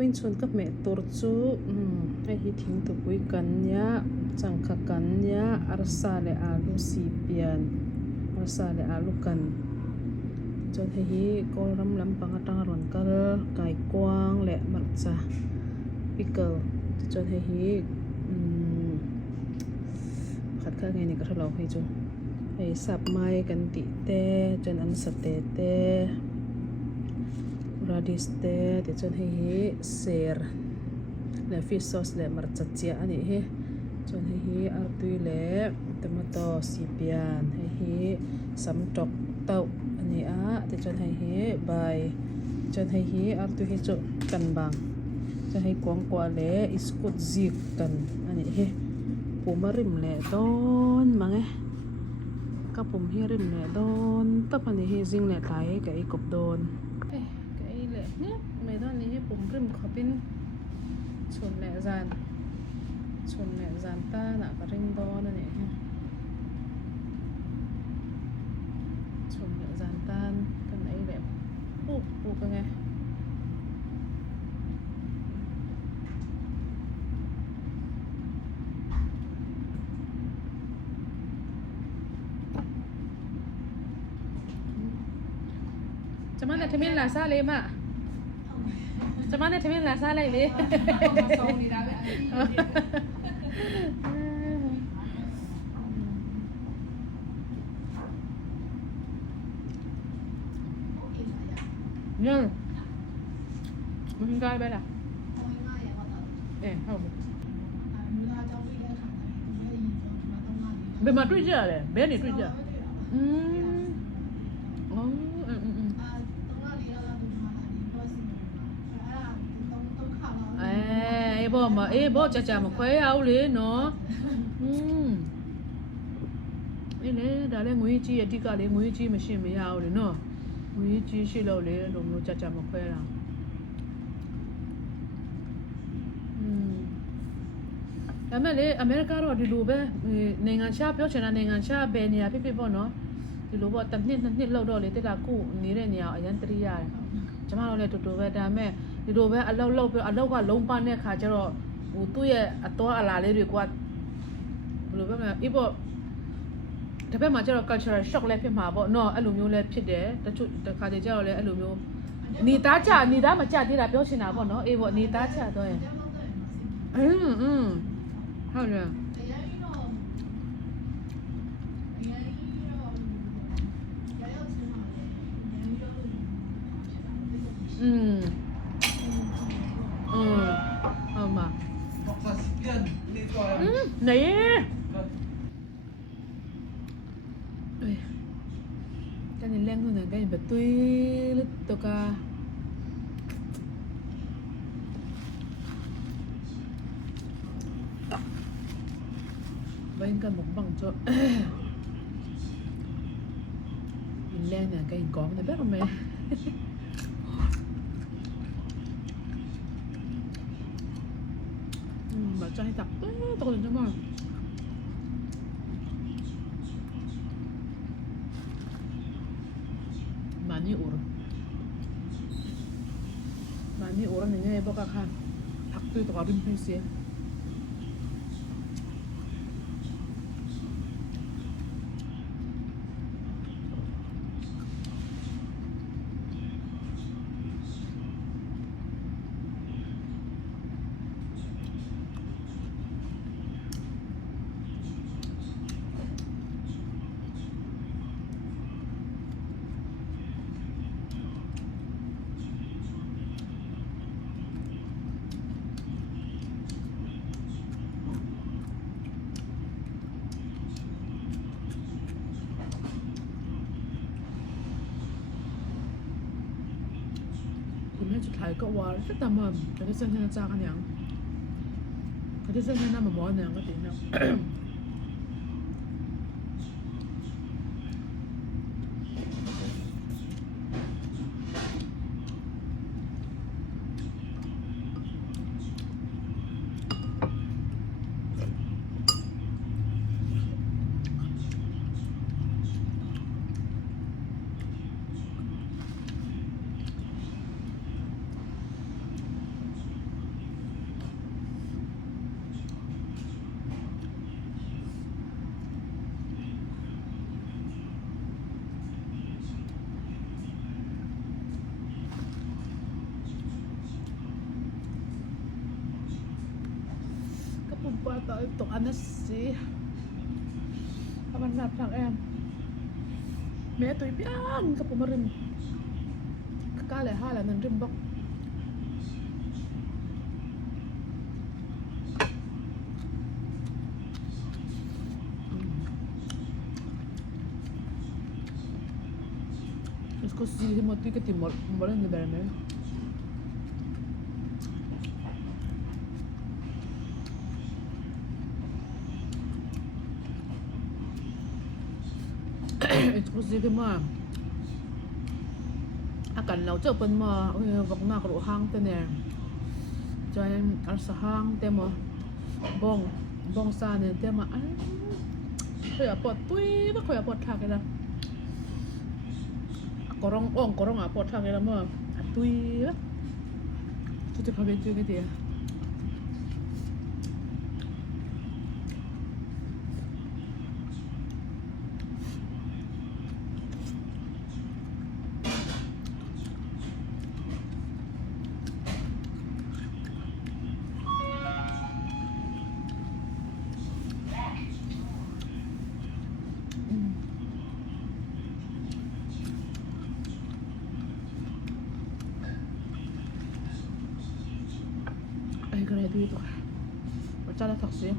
bên chôn các mẹ tổ chú ai hi thing tu pui kan ya chang kha kan ya arsa le alu si pian arsa le alu kan chon hi kol ram lam pang atang ron kal kai kwang le marcha pickle chon hi khat kha ngai ni ka thalo hi chu ai sap mai kan ti te chon an sa te radish te chon hi ser le fish sauce le marcha chia ani hi chon hi artui le tomato sipian hi sam tok tau ani a te chon hi bai chon hi artui hi chu kan bang chon hi kwang kwa le iskut zik kan ani hi pumarim le don mange ka pum hi rim le don tapani hi jing le tai ka i kop don nhé mấy đứa này bụng rìm khó pin chuồn lẹ dàn ta đã có rinh đo nữa này chuồn lẹ dàn tan cái này đẹp bụng cái nghe cho mắt này thêm là xa lên mà cho mắt này thêm là xa lên đi nhưng mình gai bây giờ không bên màတွေ့chưa đấy bé nàyတွေ့chưa bố chả mà khuấy áo lý nó nè đã lên ngồi chi đi cả lên ngồi chi mà xin mấy áo lý nó ngồi chi xin lâu lý đồng nó chả mà khuấy là America rồi đi lùi bé nền ngàn cha biểu chuyện là nền ngàn cha bé nhà biết bao nó đi lùi bao tận niên lâu rồi lấy tới là cũ ní đây nhà ở dân tri à chả mà rồi tụt về đam mê đi lùi bé lâu qua lâu ban này khá cho rồi tôiตัวอะไรเลยดีกว่าหรือว่าแบบอีบ่ถ้าเป็นมาเจอ cultural shock เลยพี่มาบ่เนาะอารมณ์မျိုးเลยဖြစ်တယ်တချို့တခါတည်းကျတော့လေအလိုမျိုးနေတာမကြသေးတာပြောချင်တာပေါ့เนาะအေးပေါ့နေတာကြတော့ရင်ဟုတ်တယ်ဟုတ်မှာနေcái này len thôi nè cái này bật tuy lít tô ca bên cần một bằng cho mình len nè cái có này biết không mẹ mà cho hay tập tôi cho mà 많이 오르는 게 뭐가 한 닭도 어린 페이스에สุดท้ายก็ว่าก็ตามมาเขาจะเส้นให้จ้ากันยังเขาจะเส้นให้น้ำมาหมอเนี่ยก็ติดนะ Pumpata itong anasi. Aman nat lang em. Mẹ tôi biang ka pumarin. Kakala hala ng rimbok. इसको सीधे मोती के तिमोर मोरन de verme. Exclusivement akan lau cho pen ma vok nak ru hang te ne chai ar sa hang te mo bong sa ne te ma an khoi a pot tui ba khoi a pot thak la korong a pot thak la mo a tui tu te pha be tu ke dia ay kaya dito macam taksi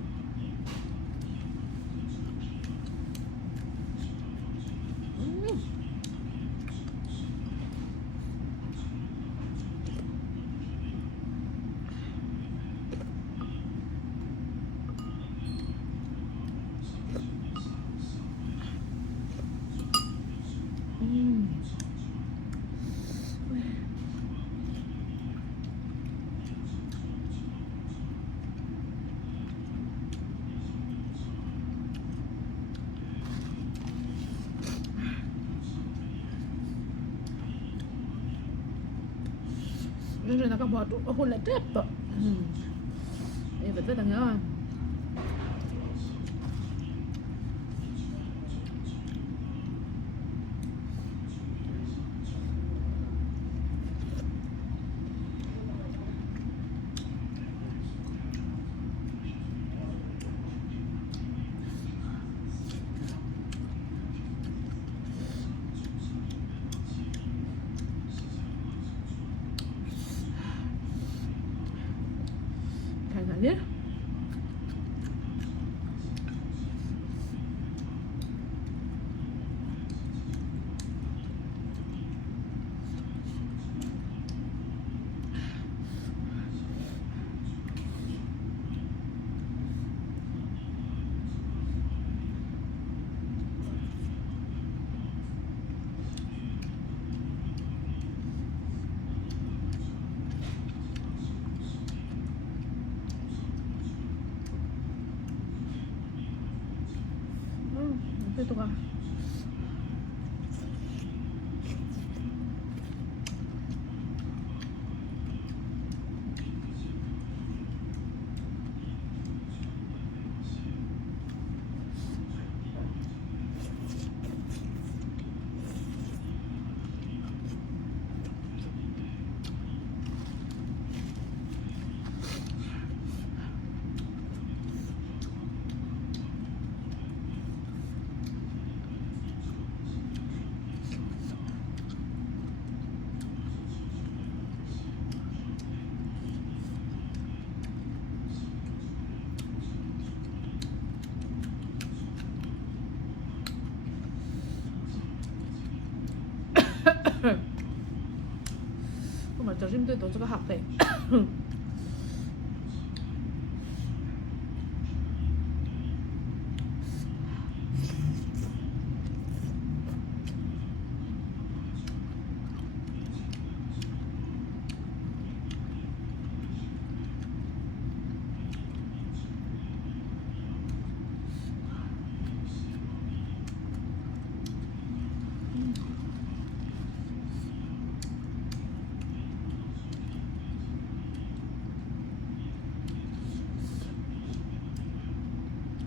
Nên là các bạn hôn lại tiếp rồi. Em vẫn rất là ngon. Kayaknya itu kah mà cho rim tôi tổ chức học đấy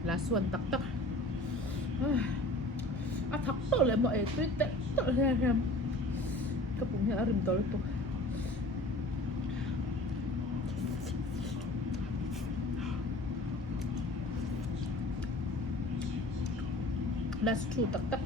last one tak tak tahu lah mak itu tak lah kepunya arim tol itu That's true tak tak.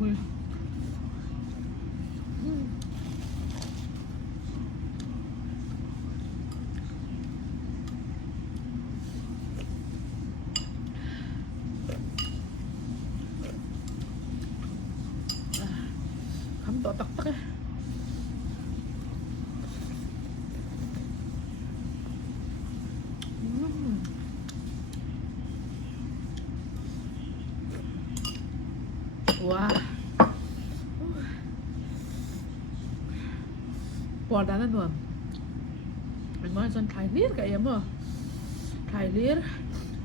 Ôi. Khắm tỏ tắc tắc ấy. Wow. Bỏ đá lên luôn. Mình nói dân Thái liết cả em à. Thái liết.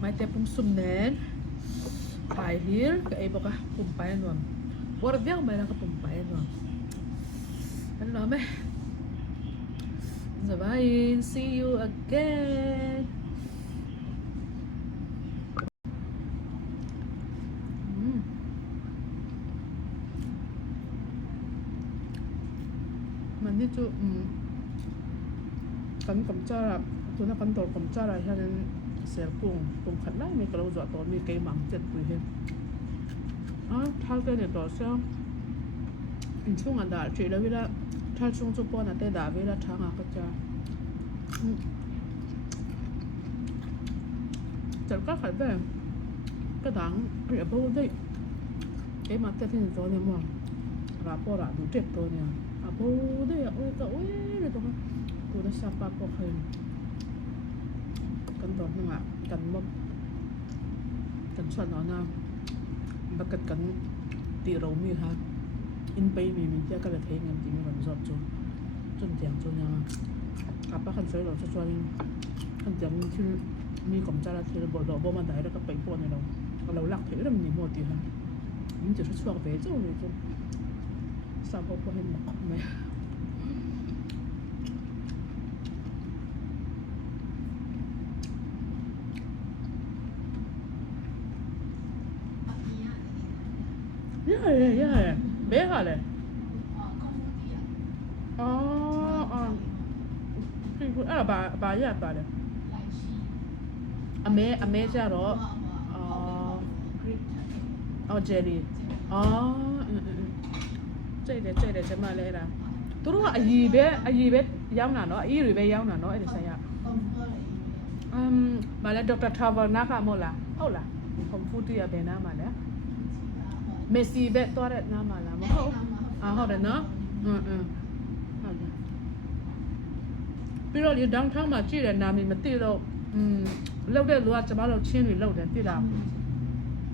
Mai tép bông sum nén. Thái liết cả em bọc à. Bông bay luôn. Bỏ đá mày là cái bông bay luôn. Anh nói mày. Rồi bye. See you again. Mình đi chú cắn cầm cha là tôi nói cắn tổ cầm cha là hay nên sẽ cùng khẩn lại mình cái lâu dọa tổ mình cây măng chết rồi hết thao cái này tổ sao in chung anh đã chỉ là vì là thao chung chụp bao nhiêu đã vì là thang à cái cha chợt có phải về cái đáng ở bao đây cái mặt cái này tổ này mà là bao là đủ chết rồi nè bố đây ôi cậu ấy rồi tôi đã sắp bạc bọc hình cắn đòn không ạ cắn mông cắn xoắn nó nào và cắn tỉ rấu mì ha in bay mình chỉ cái là thấy ngắm chỉ mình làm giọt cho chân tiếng cho nhau à bác khăn sấy rồi cho khăn tiếng thì mi cầm ra là thì bộ đồ bộ mà đấy là các bảy bộ này đâu lâu lắc thế là mình mua tiền ha mình chỉ xuất về cho này cho sao bố có hình mặc mẹ yeah bé hả này là bà với bà này mẹ ra đó jelly chơi để mà lấy ra tôi nói gì bé giáo nào nó ý rồi bé giáo nào nó để sao ya mà là Dr. Trevor naka mola hola không phụ thì bé na mà đấy Messi bé to đấy na mà là mà không họ đấy nó bây giờ đi downtown mà chỉ là nam mình mà tiêu đâu lâu đấy luôn cho bao lâu chiên thì lâu đấy tiêu nào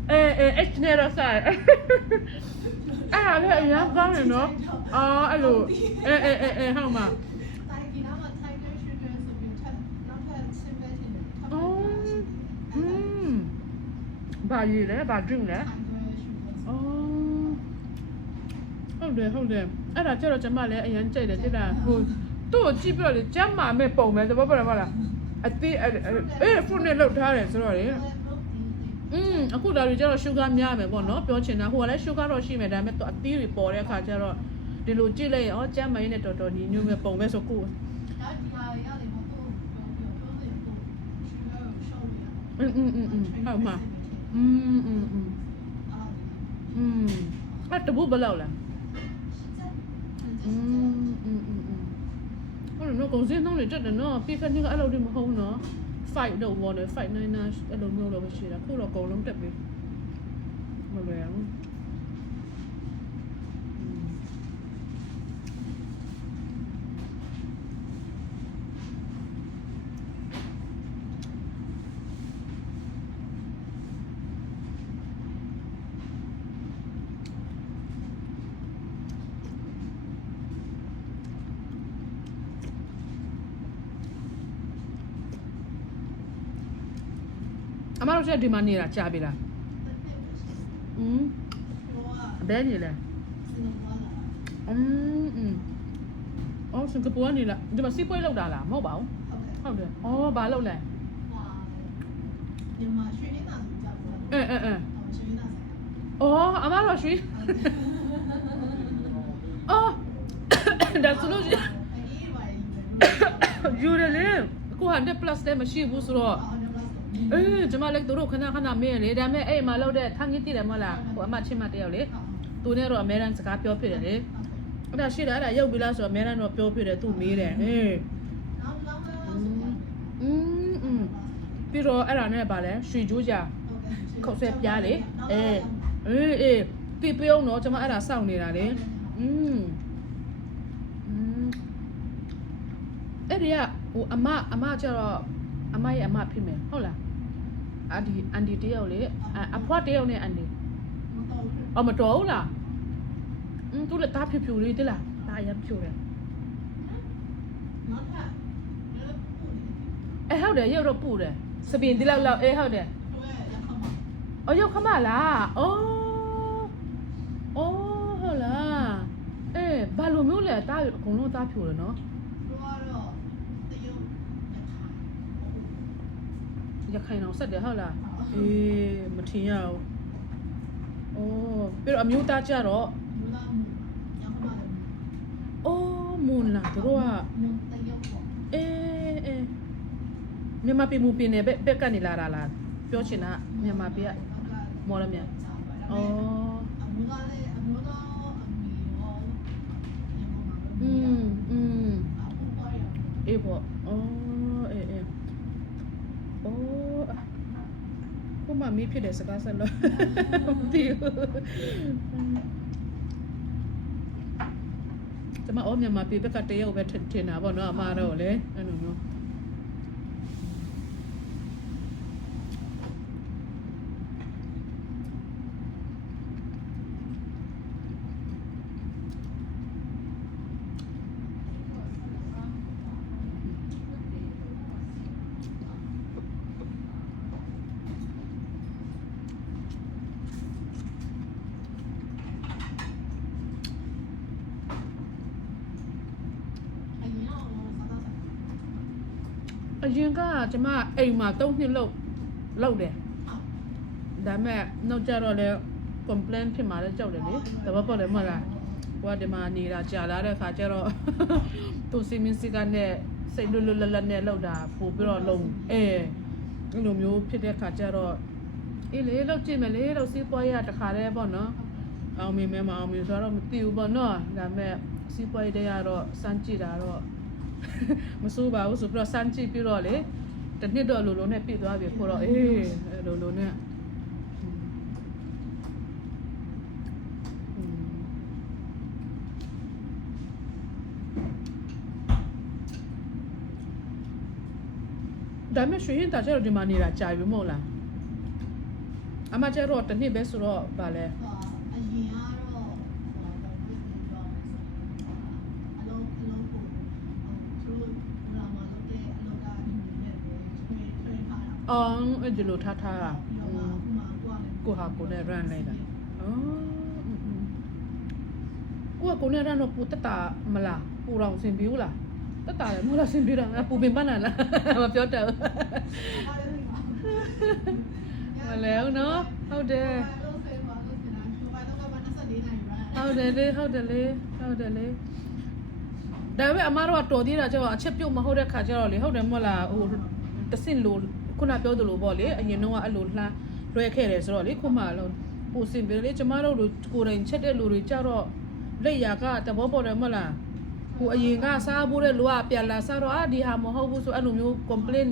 H này là sao thế nhá con này nó alo không mà bà gì đấy bà trưng đấy không được là cho nó chấm mà lấy anh chơi để thế là tôi chỉ biết là chấm mà mẹ bầu mẹ tôi bảo là phụ nữ lâu thay đấy rồiအခုဒါတွေကျတော့ sugar များမယ်ပေါ့နော်ပြောချင်တာဟိုကလည်း sugar တော့ရှိမယ်ဒါပေမဲ့သူအသီးတွေပေါ်တဲ့အခါကျတော့ဒီလိုကြည့်လိုက်ရင်ကျမ်းမရင်းနဲ့တော်တော်ညီညွတ်မဲ့ပုံပဲဆိုကိုဟုတ်မှာအဲ့တဘူးဘယ်လောက်လဲဟုတ်နော်ကုန်စည်နှုန်းတွေတက်တယ်နော်ပြီးခက်ကြီးကအဲ့လိုတွေမဟုတ်နော်fight တော့ဘောတယ် fight 99အဲ့လိုမျိုးတော့မရှိတာခုတော့အကုန်လုံးတက်ပြီမလွယ်ဘူး အမတို့ချက်ဒီမှာနေတာကြာပြီလားဘယ်နေလဲအော်စင်ကာပူကနေလားဒီမှာစီးပွဲလောက်တာလားမဟုတ်ပါဘူးဟုတ်တယ်အော်ဘာလောက်လဲမြန်မာရွှေနေသားဆိုကြောက်တယ်ရွှေနေသားဆိုင်အော်အမတို့ရွှေအော်ဒါဆိုလို့ယူရလေကိုဟာ100 plus တဲ့မရှိဘူးဆိုတော့ကျွန်မလည်းတို့ခဏခဏမေးလေဒါပေမဲ့အဲ့မှာလောက်တဲ့ထန်းကြီးတည်တယ်မဟုတ်လားဟိုအမချင်းမတယောက်လေသူနဲ့တော့အများရန်စကားပြောဖြစ်တယ်လေအဲ့ဒါရှိတယ်အဲ့ဒါရုပ်ပြီလားဆိုတော့အများရန်တော့ပြောဖြစ်တယ်သူမေးတယ်ပြီးတော့အဲ့ဒါနဲ့ဗာလဲရွှေကြိုးကြခုတ်ဆွဲပြားလေပြပြုံးတော့ကျွန်မအဲ့ဒါစောင့်နေတာလေအဲ့ဒီကဟိုအမကျတော့အမရဲ့အမဖြစ်မယ်ဟုတ်လားအန်ဒီတယောက်လေအဖွားတယောက်နဲ့အန်ဒီမတော်ဘူးလားသူလည်းတားဖြူလေးတလားတားရဖြူတယ်ဟုတ်တယ်ရုပ်တော့ပူတယ်စပင်ဒီလောက်ဟုတ်တယ်ရုပ်ခမလားဟုတ်လားဘာလိုမျိုးလဲတားအကုန်လုံးတားဖြူတယ်နော်ရခိုင်အောင်ဆက်တယ်ဟုတ်လားမထင်ရဘူးပြီးတော့အမျိုးသားကြတော့မွန်လာတို့ကမြန်မာပြည်မူပြည်နယ်ဘက်ကနေလာတာလားပြောချင်တာမြန်မာပြည်ကမော်လမြိုင်ပေါ့ဘုမမီးဖြစ်တယ်စကားဆက်လို့မသိဘူးကျမမြန်မာပြည်ဘက်ကတရုတ်ပဲထင်တာပေါ့နော်အမတော့လေအဲ့လိုမျိုးအရင်ကကျမအိမ်မှာ3နှစ်လောက်တယ်ဒါပေမဲ့နောက်ကြတော့လေ complain ဖြစ်มาလဲကြောက်တယ်လေတပတ်ပေါ့လေမဟုတ်လားဟိုကဒီမှာနေတာကြာလာတဲ့ခါကျတော့သူစီမင်းစီကနဲ့စိတ်လွတ်လွတ်လပ်လပ်နဲ့လောက်တာပို့ပြီးတော့လုံးအဲ့လိုမျိုးဖြစ်တဲ့ခါကျတော့အေးလေလောက်ကြည့်မယ်လေလောက်စီးပွားရတခါတည်းပေါ့နော်အောင်မင်းမအောင်မင်းဆိုတော့မသိဘူးပေါ့နော်ဒါပေမဲ့စီးပွားရေးတရားတော့စမ်းကြည့်တာတော့မစိုးပါဘူးဆိုပြီးတော့စမ်းကြည့်ပြီးတော့လေတနစ်တော့လိုနဲ့ပြည့်သွားပြီခို့တော့လိုနဲ့ဒါမဲ့ရွှေရင်တာကျတော့ဒီမှာနေတာကြာပြီမဟုတ်လားအမကျတော့တနစ်ပဲဆိုတော့ဗာလဲအရင်ကတော့အဲ့ဒီလိုထားတာကိုဟာကိုနဲ့ရန်လိုက်တာကိုနဲ့ရန်တော့ပူတတာမလားပူတော့စင်ပြူလားတတာလည်းမလားစင်ပြူတာပူပင်ပန်းလာလားမပြောတတ်ဘူးမလဲဦးနော်ဟုတ်တယ်လေဒါပေမဲ့အမတို့ကတော်သေးတာကျတော့အချက်ပြုတ်မဟုတ်တဲ့ခါကျတော့လေဟုတ်တယ်မဟုတ်လားဟိုတဆင့်လို့ခုနပြောသလိုပေါ့လေအရင်တော့အဲ့လိုလှမ်းလွှဲခဲ့တယ်ဆိုတော့လေခုမှလုံးပိုစင်ပြီလေကျမတို့လိုကိုယ်တိုင်ချက်တဲ့လူတွေကြတော့လက်ရကတဘောပေါ်တယ်မဟုတ်လားဟိုအရင်ကစားဖို့တဲ့လူကပြန်လာစားတော့ဒီဟာမဟုတ်ဘူးဆိုအဲ့လိုမျိုး complain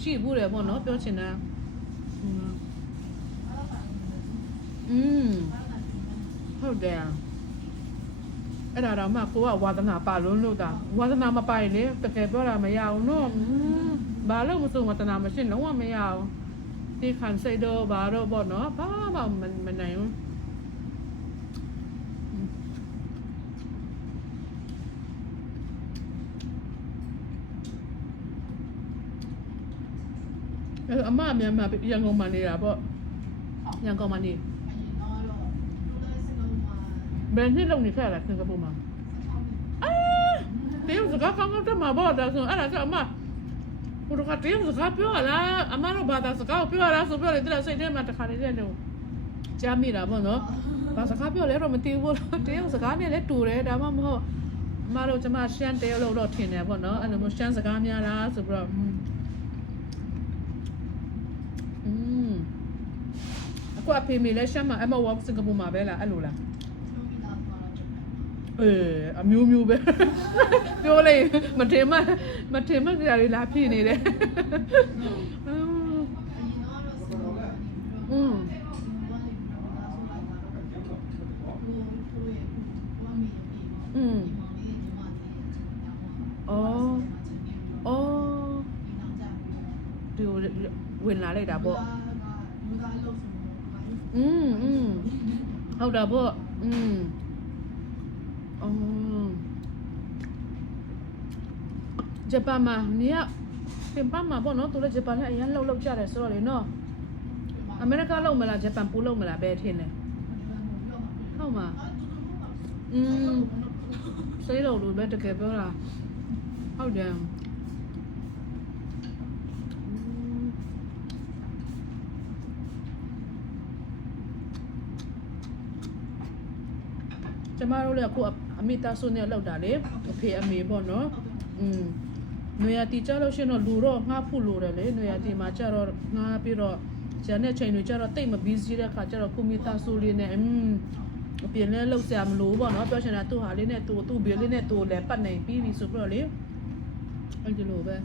ရှိဘူးတယ်ပေါ့နော်ပြောချင်တာဟုတ်တယ်အဲ့ဒါတော့မှကိုကဝါသနာပါလုံးလို့တာဝါသနာမပိုင်လေတကယ်ပြောတာမရအောင်နော်ဘာလို့မစိုးဝါသနာမရှိလုံးဝမရအောင်ဒီခံစိတ်တော့ဘာတော့ပေါ့နော်ဘာမှမနိုင်ဘူး အမအမြန်မှာရန်ကုန်မှာနေတာပေါ့ရန်ကုန်မှာနေဘယ်နှစ်လုံးနေခဲ့ရလဲစင်ကာပူမှာတရုတ်စကားကောင်းကောင်းတက်မှာပေါ့ဒါဆိုအဲ့ဒါဆိုအမဟိုကတရုတ်စကားပြောရလားအမတို့ဘာသာစကားပြောရလားဆိုပြောတယ်တဲ့စိတ်ထဲမှာတခါနေတယ်လို့ကြားမိတာပေါ့နော်ဘာစကားပြောလဲတော့မသိဘူးတရုတ်စကားနဲ့လည်းတူတယ်ဒါမှမဟုတ်အမတို့ကျမရှမ်းတရုတ်လို့တော့ထင်တယ်ပေါ့နော်အဲ့လိုမျိုးရှမ်းစကားများလားဆိုပြီးတော့အခုအဖေမေလည်းရှမ်းမှာအမဝစင်ကာပူမှာပဲလားအဲ့လိုလားအမျိုးမျိုးပဲပြောလိုက်မထင်မှကြရလာဖြစ်နေတယ်ဒီဝင်လာလိုက်တာပေါ့ဟုတ်တာပေါ့ဂျပန်မှာနေရပြင်ပမှာပေါ့နော်သူလည်းဂျပန်လည်းအရင်လောက်ကြတယ်ဆိုတော့လေနော်အမေရိကလောက်မလားဂျပန်ပို့လောက်မလားပဲထင်တယ်ဟုတ်မှာစိတ်လို့ပဲတကယ်ပြောတာဟုတ်တယ်ကျမတို့လည်းအခုအမေသားစုနဲ့လောက်တာလေအဖေအမေပေါ့နော်နွေရာတီကြလို့ရှိရင်တော့လူတော့ငှားဖို့လိုတယ်လေနွေရာတီမှာကြတော့ငှားပြီးတော့ကျန်တဲ့ချိန်တွေကြတော့တိတ်မဘီးစီးတဲ့ခါကျတော့ကိုမီသားစုလေးနဲ့အပြင်လဲလောက်ဆရာမလို့ပေါ့နော်ပြောချင်တာသူ့ဟာလေးနဲ့သူ့ဘေးလေးနဲ့သူ့လည်းပတ်နိုင်ပြီးပြီဆိုပြီးတော့လေအဲ့ဒီလိုပဲ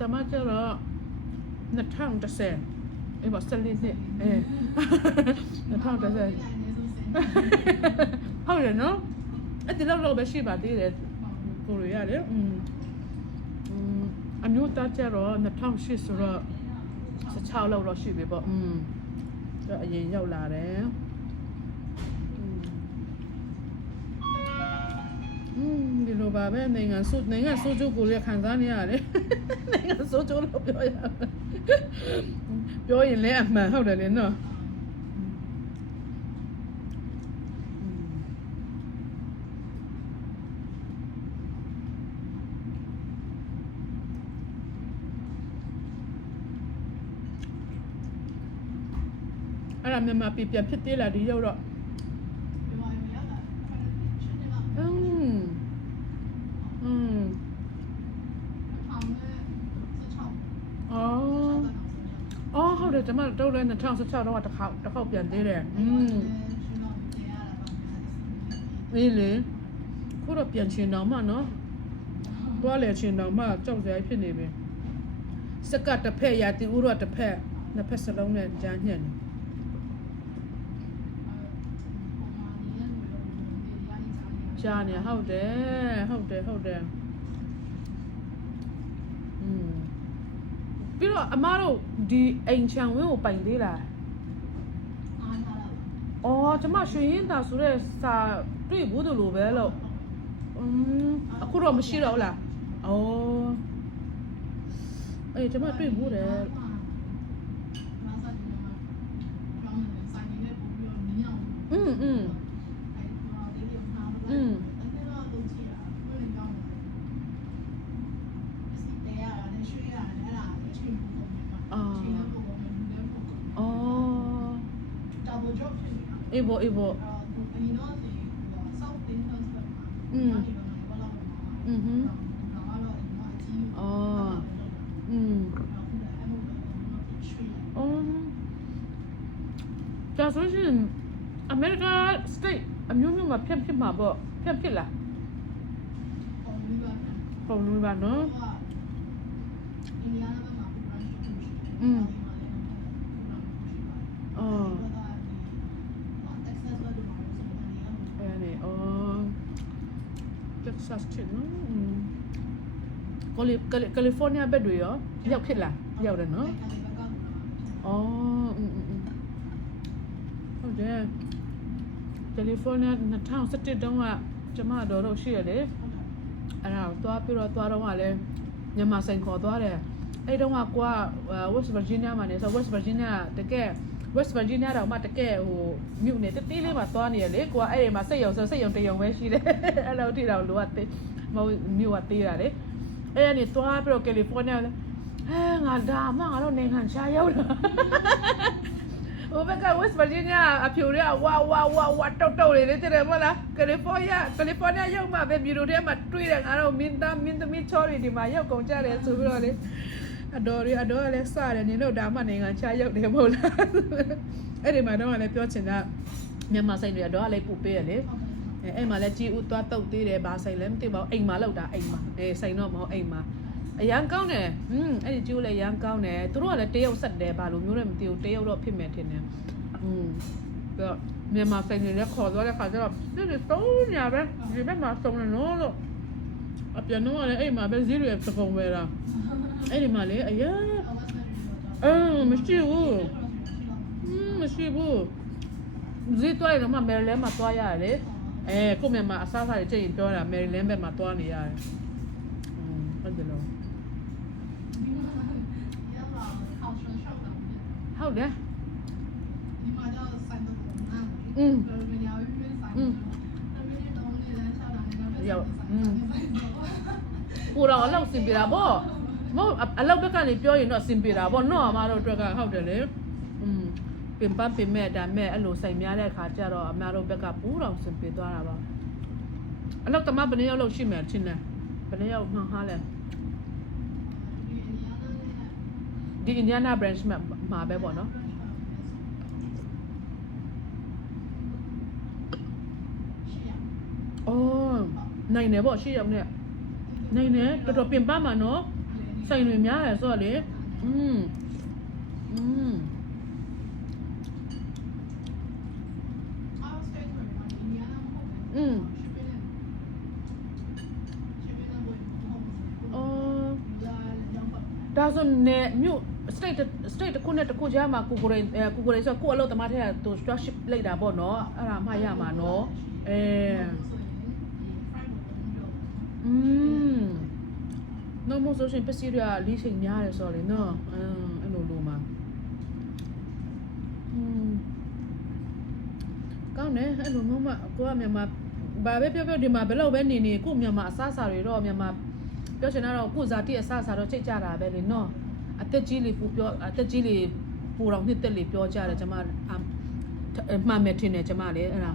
တမကျတော့2010အဲ့ဘာစလင်းနဲ့2010ဟုတ်တယ်နော်အဲ့ဒီလောက်ပဲရှိပါသေးတယ်ကိုရရတယ်အမျိုးသားကျတော့2008ဆိုတော့16လောက်တော့ရှိပြီပေါ့အရင်ရောက်လာတယ်ဒီလိုပါပဲနိုင်ငံဆိုးကျိုးကိုလည်းခံစားနေရတယ်နိုင်ငံဆိုးကျိုးလို့ပြောရပြောရင်လည်းအမှန်ဟုတ်တယ်လေနော်အဲ့ဒါမြန်မာပြည်ပြန်ဖြစ်သေးလားဒီရောက်တော့ဟုတ်တယ်ကျမတို့လည်း2016တော့တစ်ခေါက်ပြန်သေးတယ်အေးလေခုတော့ပြန်ချင်တော့မှနော်တွားလေချင်တော့မှကြောက်စရာဖြစ်နေပြီစကတ်တစ်ဖက်ရာတီဦးတော့တစ်ဖက်နှစ်ဖက်စလုံးနဲ့ကြားညှက်နေကြားနေဟုတ်တယ်ပြီးတော့အမတို့ဒီအိမ်ချံဝင်းကိုပိုင်သေးလားကျမရွှေရင်သာဆိုတဲ့စာတွေ့ဘူးတို့လိုပဲလို့အခုတော့မရှိတော့ဘူးလားအေးကျမတွေ့ဘူးတယ်အေးဘောဒါဆိုရင်အမေရိကစတိတ်အမျိုးမျိုးမှာဖြစ်မှာပေါ့ဖြစ်လားပုံလူပါနော်哦，哎呀你哦，Texas ချင်းနော်ကယ်လီဖိုးနီးယားဘက်တွေရောရောက်ဖြစ်လားရောက်တယ်နော်အော်ဟုတ်တယ်ကယ်လီဖိုးနီးယား2017တုန်းကကျမတော်ရှိရတယ်အဲ့ဒါသွားပြီးတော့သွားတော့ကလည်းမြန်မာဆိုင်ခေါ်သွားတယ်အဲ့တုန်းကကိုက West Virginia မှာနေဆို West Virginia တကယ် West Virginia တော့မှတကယ်ဟိုမြို့နယ်တေးလေးမှာသွားနေရလေကိုကအဲ့ဒီမှာစိတ်ယုံတယုံပဲရှိတယ်အဲ့လိုထိတော့လိုကတေးမဟုတ်မြို့ကတေးတာလေအဲ့ဒီသွားပြီးတော့ကယ်လီဖိုးနီးယားလဲငါဒါမှငါတို့နိုင်ငံခြားရောက်တာဟိုဘက်က West Virginia အဖြူတွေကဝါတုတ်နေတယ်တဲ့မလားကယ်လီဖိုးနီးယားရောက်မှပဲမြို့ထဲမှာတွေ့တယ်ငါတို့မင်းသမီးချော်ရီဒီမှာရောက်ကုန်ကြတယ်ဆိုပြီးတော့လေအတော်လည်းစတယ်နင်တို့ဒါမှနိုင်ငံခြားရောက်တယ်မဟုတ်လားအဲ့ဒီမှာတော့လည်းပြောချင်တာမြန်မာဆိုင်တွေတော့လည်းပူပေးရလေအဲ့မှာလည်းကြီးဦးသွားတုတ်သေးတယ်ဘာဆိုင်လဲမသိပါဘူးအိမ်မှာလောက်တာအိမ်မှာဆိုင်တော့မဟုတ်အိမ်မှာအရန်ကောင်းတယ်အဲ့ဒီကျိုးလည်းရန်ကောင်းတယ်သူတို့ကလည်းတရုတ်ဆက်တယ်ဘာလို့မျိုးလည်းမသိဘူးတရုတ်တော့ဖြစ်မယ်ထင်တယ်ပြီးတော့မြန်မာဆိုင်တွေလည်းခေါ်သွားတဲ့ခါကျတော့ဒီသုံးညာပဲဒီဘက်မှာစုံနေလို့အပြန်တော့လည်းအဲ့မှာပဲဈေးတွေစပုံပဲလားအဲ့ဒီမှာလေအရာမရှိဘူးဈေးသွားရင်တော့မယ်ရီလန်းမှာသွားရတယ်လေကို့မြန်မာအစားအစာတွေကြည့်ရင်ပြောတာမယ်ရီလန်းဘက်မှာသွားနေရတယ်ဟုတ်တယ်လို့ဟုတ်တယ်ရောက်ကိုတော့အလောက်စင်ပြတာပေါ့မဟုတ်အလောက်ဘက်ကနေပြောရင်တော့စင်ပြတာပေါ့နော်အမတို့အတွက်ကဟုတ်တယ်လေပင်ပင်မဲ့ဒါမဲ့အဲ့လိုစိတ်များတဲ့အခါကျတော့အမတို့ဘက်ကပူတော်စင်ပြသွားတာပါအလောက်တမဘယ်နှစ်ယောက်လောက်ရှိမယ်ချင်းလဲဘယ်နှစ်ယောက်မှဟားလဲဒီ Indiana branch မှာပဲပေါ့နော်အော်နိုင်တယ်ပေါ့8ယောက်နဲ့နိုင်တယ်တော်တော်ပြင်ပမှာနော်ဆိုင်တွေများတယ်ဆိုတော့လေဒါဆိုနေမြို့ state တစ်ခုနဲ့တစ်ခုကြားမှာကိုကိုရိဆိုကိုအလုပ်သမားထဲကသူ structure လိုက်တာပေါ့နော်အဲ့ဒါမှရမှာနော်နော်မို့ဆိုရှင်ပစ္စည်းတွေကလီးချိန်များတယ်ဆိုတော့လေနော်အဲ့လိုမှာကောင်းတယ်အဲ့လိုမျိုးမှကိုကမြန်မာဘာပဲပြောဒီမှာဘယ်လောက်ပဲနေကိုမြန်မာအစားအစာတွေတော့မြန်မာပြောချင်တာတော့ကိုဇာတိအစားအစာတော့ချိတ်ကြတာပဲလေနော်အသက်ကြီးလေးပူတော်နှစ်သက်လေးပြောကြတယ်ကျွန်မမှန်မယ်ထင်တယ်ကျွန်မလေအဲ့ဒါ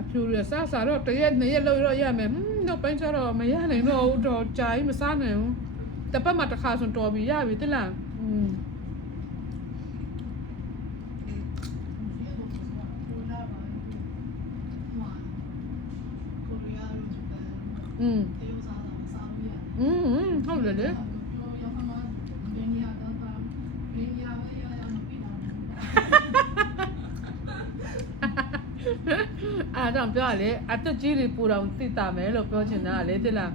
အဖြူရစားစားတော့တရက်2ရက်လောက်ရမယ်နောက်ပိုင်းကျတော့မရနိုင်တော့ဘူးတော့ကြာကြီးမစားနိုင်ဘူးတပတ်မှတစ်ခါဆိုတော်ပြီရပြီတိလားဟုတ်တယ်လေအဲ့တော့ပြောရလေအတက်ကြီးတွေပူတော်သိတာမယ်လို့ပြောချင်တာလေတိလား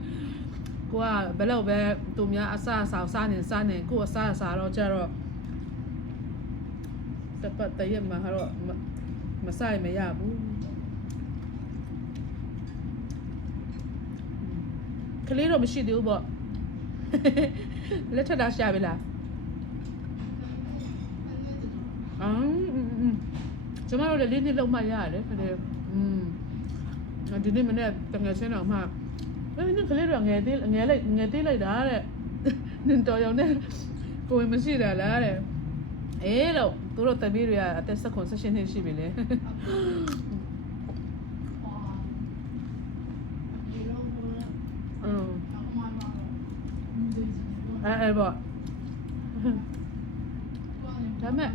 ကိုကဘယ်လောက်ပဲသူများအစားစားနေကိုအစားတော့ကြတော့တပတ်တရက်မှာတော့မဆိုင်မရဘူးကလေးတော့မရှိသေးဘူးပေါ့လက်ထက်တာရှာပြီလားကျမတို့လည်းလေးနှစ်လောက်မှရတယ်ခလေးဒီနေ့မနေ့တငယ်ချင်းတော်မှအဲ့ဒီကလေးတော့ငယ်သေးလိုက်တာတဲ့နင်တော်ရုံနဲ့ကိုယ်မရှိတာလားတဲ့လို့သူတို့တပည့်တွေကအသက်16 18နှစ်ရှိပြီလေအဲ့ပေါ့ဒါမဲ့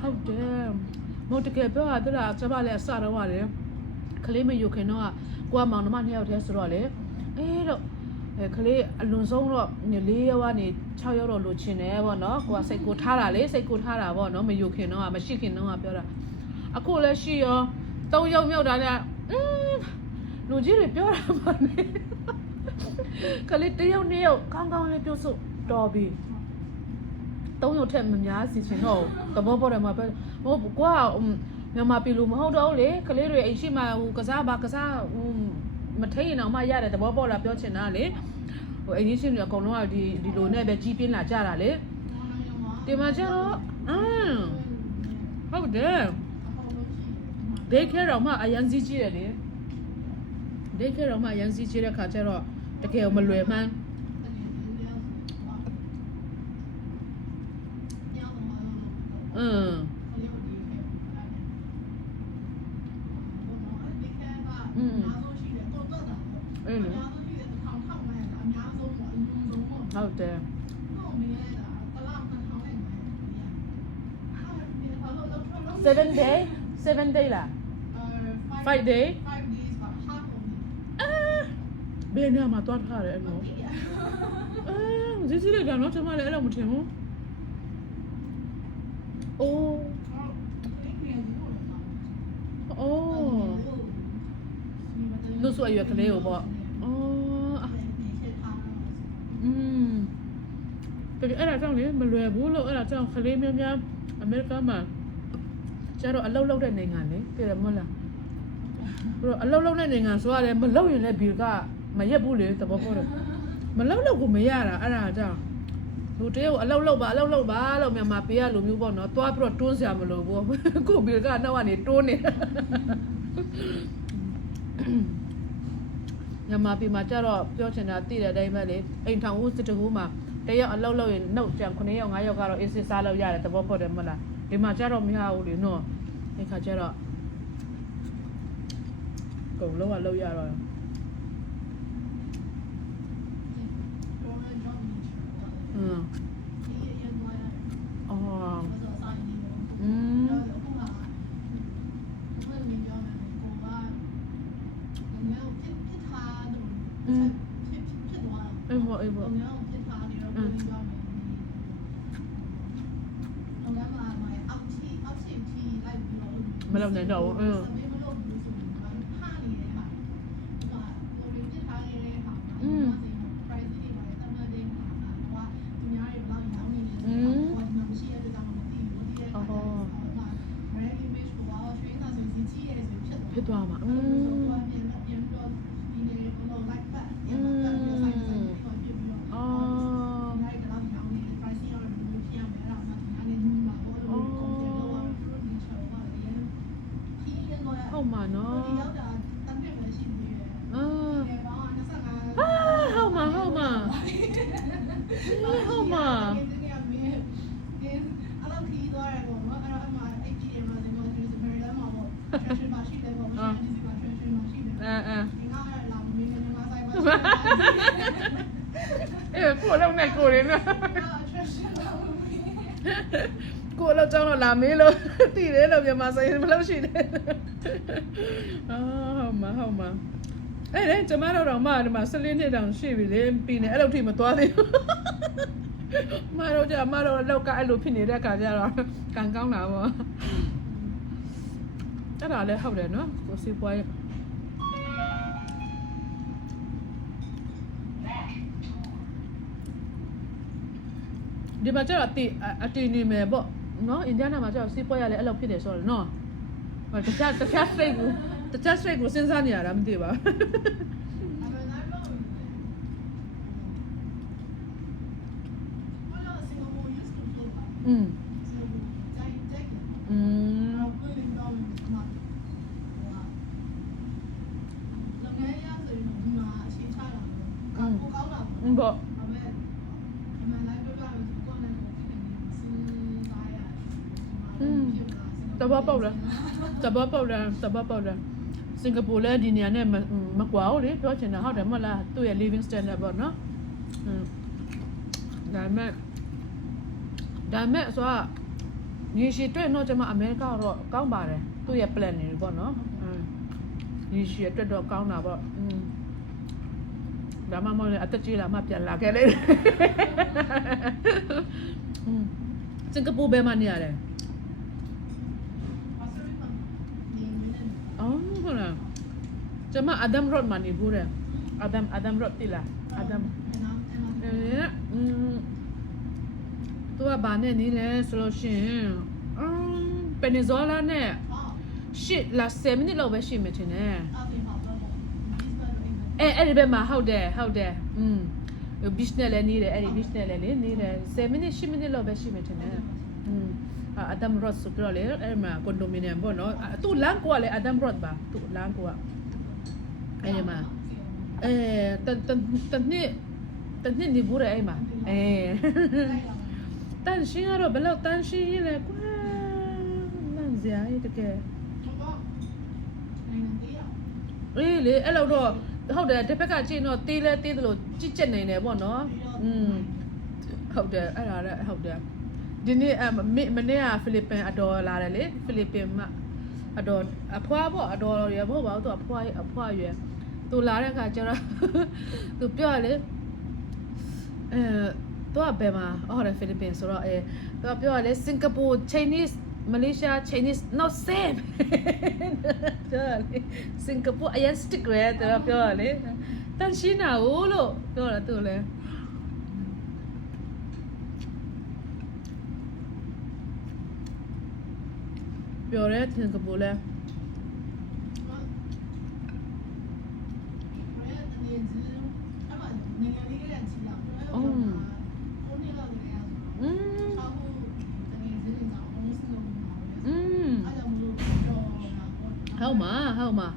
ဟုတ်တယ် မဟုတ်တကယ်ပြောတာတို့လားကျမလည်းအစတော့ကလေကလေးမယူခင်တော့ကိုကမောင်နှမ2ယောက်တည်းဆိုတော့လေတော့ကလေးအလွန်ဆုံးတော့4ယောက်ကနေ6ယောက်တော့လိုချင်တယ်ပေါ့နော်ကိုကစိတ်ကိုထားတာလေစိတ်ကိုထားတာပေါ့နော်မယူခင်တော့မရှိခင်တော့ပြောတာအခုလည်းရှိရော3ယောက်မြောက်တာလည်းလူကြီးတွေပြောတာပါနေကလေး1ယောက်2ယောက်ကောင်းကောင်းလေးပြုတ်စို့တော်ပြီ3ယောက်ထက်မများစီချင်တော့သဘောပေါက်တယ်မှာပဲဟိုကွာမြန်မာပြည်လူမဟုတ်တော့လေကလေးတွေအိမ်ရှိမှဟိုကစားပါကစားမထိန်ရင်တော့မှရတယ်သဘောပေါက်လာပြောချင်တာလေဟိုအိမ်ကြီးရှင်တွေအကုန်လုံးကဒီလိုနဲ့ပဲကြီးပြင်းလာကြတာလေဒီမှာကျတော့ဟုတ်တယ်ဒေးခဲတော့မှအရန်စီးကြီးတယ်လေဒေးခဲတော့မှအရန်စီးကြီးတဲ့ခါကျတော့တကယ်မလွယ်မှန်းဟုတ်တယ်7 day လား 5 day ဘယ်နေရာမှာတွားထားတယ်အဲ့လိုစီလိုက်တာနော်ကျွန်မလည်းအဲ့လိုမထင်ဘူးအိုးလူဆိုအရွယ်ကလေးကိုပေါ့တကယ်အဲ့ဒါကြောင့်လေမလွယ်ဘူးလို့အဲ့ဒါကြောင့်ကလေးများများအမေရိကန်မှာကျတော့အလုပ်လုပ်တဲ့နိုင်ငံလေပြတယ်မဟုတ်လားပြီးတော့အလုပ်လုပ်တဲ့နိုင်ငံဆိုရတယ်မလုပ်ရင်လည်းဘီကမရက်ဘူးလေသဘောပေါက်တယ်မလုပ်လို့ကိုမရတာအဲ့ဒါကြောင့်လူတယောက်အလုပ်လုပ်ပါလို့မြန်မာပေးရလိုမျိုးပေါ့နော်သွားပြီးတော့တွန်းစရာမလိုဘူးကိုဘီကနောက်ကနေတွန်းနေတာမြန်မာပြည်မှာကျတော့ပြောချင်တာသိတဲ့အတိုင်းပဲလေအိမ်ထောင်ဦးစစ်တကူမှာတယောက်အလုပ်လုပ်ရင်နှုတ်ကြံ9ယောက်5ယောက်ကတော့အေးစစ်စားလို့ရတယ်သဘောပေါက်တယ်မဟုတ်လားဒီမှာကျတော့မရဘူးလေနော်ဒီခါကျတော့ကုန်လုံးကလောက်ရတော့အေးပေါ့မလုပ်နိုင်တော့ဘူးဖြစ်သွားမှာဟုတ်မှာနော်ဟုတ်မှာအဲ့လိုခီးသွားတယ်ပေါ့နော်အဲ့တော့အမှအဲ့ကြီးတယ်မှာဒီမှာဒီစပယ်လာမှာပေါ့ဆွေးမရှိတယ်ပေါ့မရှိတယ်ဒီမှာဆွေးမရှိတယ်ငါလာမင်းနဲ့ငါဆိုင်ပါကိုလုံးနဲ့ကိုရင်းနော်ကိုလောက်ကြောင်းတော့လာမေးလို့တည်တယ်လို့မြန်မာဆိုင်မလို့ရှိတယ်ဟုတ်မှာအဲ့ဒါကျမတို့တော့မှဒီမှာ14နှစ်တောင်ရှိပြီလေပြီးနေအဲ့လိုထိမသွားသေးဘူးမတို့လောက်ကအဲ့လိုဖြစ်နေတဲ့အခါကျတော့ကံကောင်းတာပေါ့အဲ့ဒါလည်းဟုတ်တယ်နော်ကိုစီပွားဒီမှာကျတော့အတီနေမယ်ပေါ့နော်အိန္ဒိယမှာကျတော့စီပွားရလဲအဲ့လိုဖြစ်တယ်ဆိုတော့နော်တခြား straight ကိုစဉ်းစားနေရတာမသိပါပေါ့တဘာပေါက်လားစင်ကာပူလည်းဒီနေရာနဲ့မကွာဘူးလေပြောချင်တာဟုတ်တယ်မဟုတ်လားသူ့ရဲ့ living standard ပေါ့နော်ဒါမဲ့ဆိုတော့ ညီရှိတွေ့တော့ကျွန်မအမေရိကတော့ကောင်းပါတယ်သူ့ရဲ့ plan တွေပေါ့နော်ညီရှိအတွက်တော့ကောင်းတာပေါ့ဒါမှမဟုတ်လေအသက်ကြီးလာမှပြန်လာခဲ့လေစင်ကာပူဘယ်မှာနေရလဲအော်ဟုတ်လားကျွန်မအဒမ်ရော့မှာနေဘူးလေအဒမ်ရော့တိလားအဒမ်သူကဘာနဲ့နေလဲဆိုလို့ရှိရင်ပနီဇောလာနဲ့ရှစ်လာ7 minutes လောက်ပဲရှိမှထင်တယ်အဲ့ဒီဘက်မှာဟုတ်တယ်beach နဲ့လည်းနေတယ်အဲ့ဒီ beach နဲ့လည်းနေတယ်7 minutes 10 minutes လောက်ပဲရှိမှထင်တယ်အဒမ်ရော့ဆိုတော့လေအဲ့မှာကွန်ဒိုမီနီယမ်ပေါ့နော်သူလမ်းကွာလေအဒမ်ရော့ပါသူလမ်းကွာအဲ့ဒီမှာတနှစ်နေဘူးလေအဲ့မှာတန်ရှင်းကတော့ဘယ်လောက်တန်ရှင်းလဲကွာလမ်းစရာကြီးတကယ်လေအဲ့လောက်တော့ဟုတ်တယ်တစ်ဖက်ကကြည့်တော့တေးလဲတေးသလိုကြည့်ချက်နိုင်တယ်ပေါ့နော်ဟုတ်တယ်အဲ့ဒါလည်းဟုတ်တယ်ဒီနေ့မနေ့ကဖိလစ်ပင်အတော်လာတယ်လေဖိလစ်ပင်မှာအတော်အဖွားပေါ့အတော်ရပေါ့ဘာလို့သူအဖွားရွယ်သူလာတဲ့အခါကျတော့သူပြောလေသူကဘယ်မှာဟုတ်တယ်ဖိလစ်ပင်ဆိုတော့သူကပြောလေစင်ကာပူ Chinese Malaysia Chinese not same ပြောလေစင်ကာပူအရင် stick ရဲသူကပြောလေတန်ရှင်းတာဟုတ်လို့ပြောတာသူလည်းပြောရဲစင်ကာပူလဲဟုတ်မှာ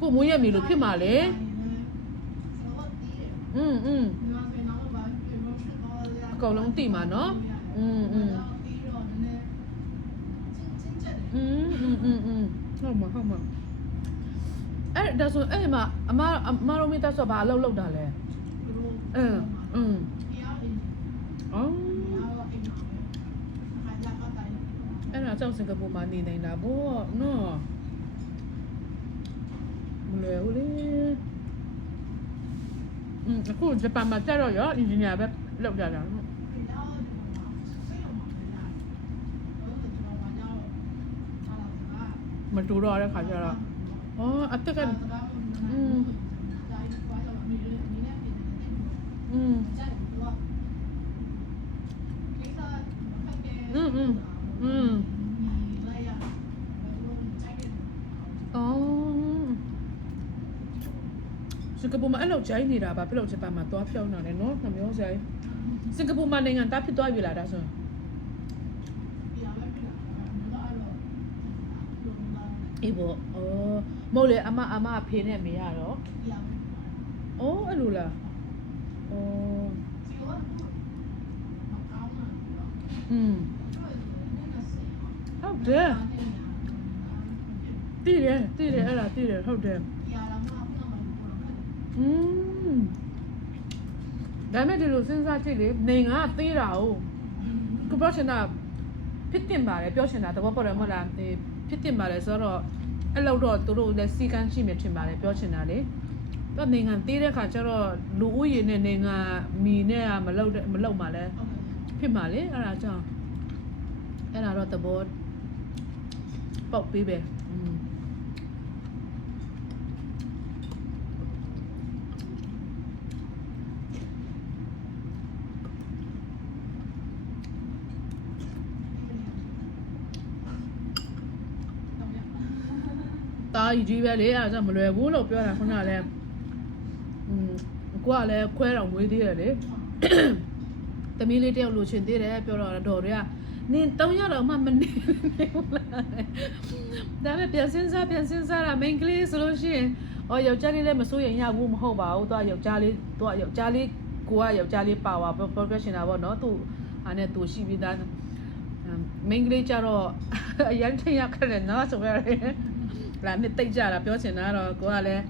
ကိုမွေးရမီလို့ဖြစ်မှာလေအကောင်လုံးတိမှာနော်ဟုတ်မှာအဲ့ဒါဆိုအဲ့မှာအမတို့မိသားစုဘာလောက်တာလဲအဲ့ဒါကြောင့်စင်ကာပူမှာနေနေတာပေါ့နော်မလွယ်ဘူးလေအခုဂျပန်မှာကြတော့ရောအင်ဂျင်နီယာပဲလောက်ကြတာမတူတော့တဲ့ခါကျတော့အတက်ကစင်ကာပူမှာအဲ့လိုဂျိုင်းနေတာပါပြလို့ဂျပန်မှာသွားဖြောင်းတာလေနော်နှမျိုးဆိုင်စင်ကာပူမှာနိုင်ငံသားဖြစ်သွားပြီလားဒါဆိုအေးဘောမဟုတ်လေအမဖေနဲ့မေရတော့အဲ့လိုလားဟုတ်တယ်တည်တယ်အဲ့ဒါတည်တယ်ဟုတ်တယ်ဒါမဲ့ဒီလိုစဉ်းစားကြည့်လေနေငါသေးတာ哦ကိုပြောချင်တာဖြစ်တင်ပါတယ်ပြောချင်တာသဘောပေါက်တယ်မဟုတ်လားဖြစ်တင်ပါတယ်ဆိုတော့အဲ့လောက်တော့သူတို့လည်းစီကန်းရှိမြင်ထင်ပါတယ်ပြောချင်တာလေတော့နေငါသေးတဲ့ခါကျတော့လူဦးရေနဲ့နေငါမီနဲ့မလောက်မှလည်းဖြစ်မှာလေအဲ့ဒါကြောင့်အဲ့ဒါတော့သဘောပေါက်ပေးပဲတာကြီးပဲလေအဲ့ဒါမလွယ်ဘူးလို့ပြောတာခုနကလည်းကိုကလည်းခွဲတော်မွေးသေးတယ်လေသမီးလေးတယောက်လိုချင်သေးတယ်ပြောတော့တော်တွေကနင်3ရက်တော့မှမနေဘူးလားဒါပေမဲ့ပြန်စင်းစားတာမိန်းကလေးဆိုလို့ရှိရင်ယောက်ျားလေးလည်းမစိုးရင်ရဘူးမဟုတ်ပါဘူးသူကယောက်ျားလေးကိုကယောက်ျားလေးပါဝါ professional ပေါ့နော်သူဟာနဲ့သူရှိပြီးသားမိန်းကလေးကြတော့အရင်ထင်ရခဲ့တယ်နော်ဆိုရတယ်လာနဲ့တိတ်ကြတာပြောချင်တာတော့ကိုကလည်း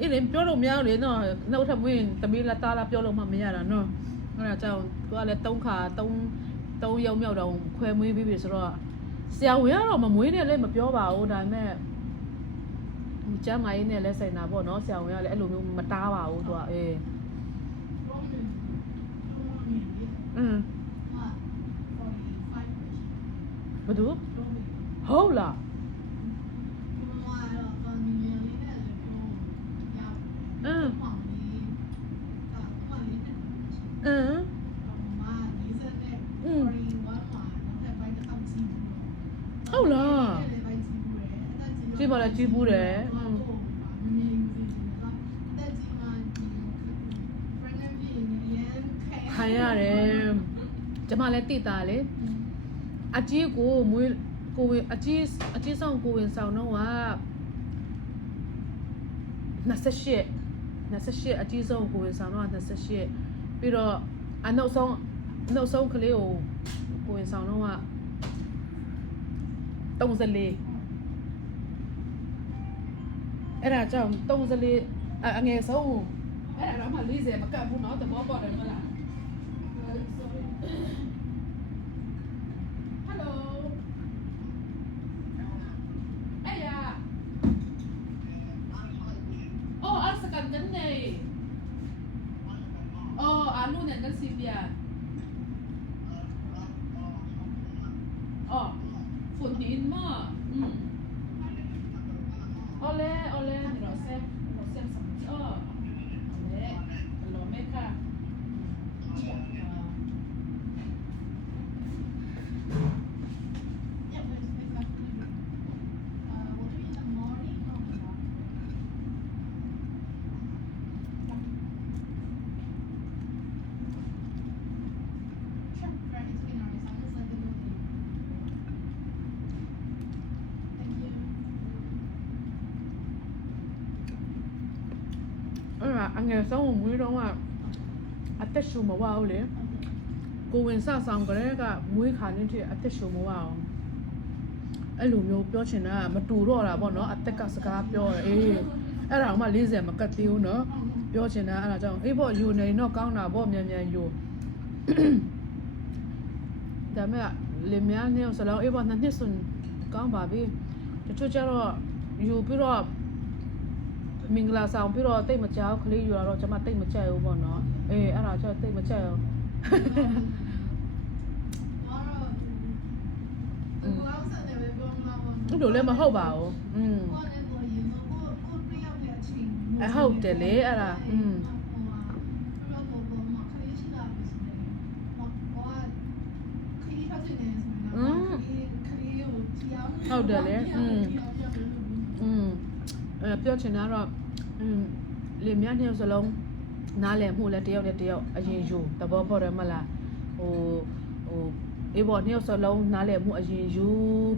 အေးလေပြောလို့မရဘူးလေနော်နှုတ်ထမွေးသမီးလက်သားလာပြောလို့မှမရတာနော်အဲ့ဒါကြောင့်ကိုကလည်း3ခါ3 3ရောက်မြောက်တော့ခွဲမွေးပြီးပြီဆိုတော့ဆရာဝန်ကတော့မမွေးနဲ့လည်းမပြောပါဘူးဒါပေမဲ့ကျမ်းမာရေးနဲ့လည်းဆိုင်တာပေါ့နော်ဆရာဝန်ကလည်းအဲ့လိုမျိုးမတားပါဘူးသူကအေးဘာတူဟုတ်လားဟုတ်လားကြည့်ပါလားကြည့်ဘူးတယ်ခိုင်ရတယ်ကျမလည်းတိတာလေအကြီးကိုမွေးကိုဝင်အကြီးဆောင်ကိုဝင်ဆောင်တော့က28အကြီးဆုံးကိုဝင်ဆောင်တော့28ပြီးတော့အနောက်ဆုံးကလေးကိုဝင်ဆောင်တော့က34အဲ့ဒါကြောင့်34အငယ်ဆုံးအဲ့ဒါတော့မှ40မကပ်ဘူးเนาะသဘောပေါက်တယ်မလားAnu nak kasi dia. Oh, fundin mo. Ole, rosem sama. Oh, ole, kalau mereka. anh nghe xong mũi đó mà tết sum mà vào liền cô bên xa xong cái đấy cả mũi khá nên thì tết sum mà vào ai lùm nhiều biểu chuyện à mà đủ rồi là bọn nó tết cả scar biểu ấy ai rằng mà lý giải mà cắt tiêu nữa biểu chuyện à là trong ấy bọn dù này nó cao nào bọn nhẹ dùဒါမဲ့လေများနေဆိုတော့အေးဘောနှစ်စွန်ကောင်းပါပြီတချို့ကျတော့ယူပြီးတော့မင်္ဂလာဆောင်ပြီးတော့တိတ်မကြောက်ကလေးယူတော့ကျွန်မတိတ်မကြိုက်ဘူးပေါ့နော်အေးအဲ့ဒါကျတော့တိတ်မကြိုက်ဘူးတို့လည်းမဟုတ်ပါဘူးအဟုတ်တယ်လေအဲ့ဒါဟုတ်တယ်လေပြောချင်တာတော့လေမြတ်နှစ်စလုံးနားလည်မှုလဲတယောက်နဲ့တယောက်အရင်ယူသဘောပေါက်တယ်မလားဟိုအေးဘောနှစ်စလုံးနားလည်မှုအရင်ယူ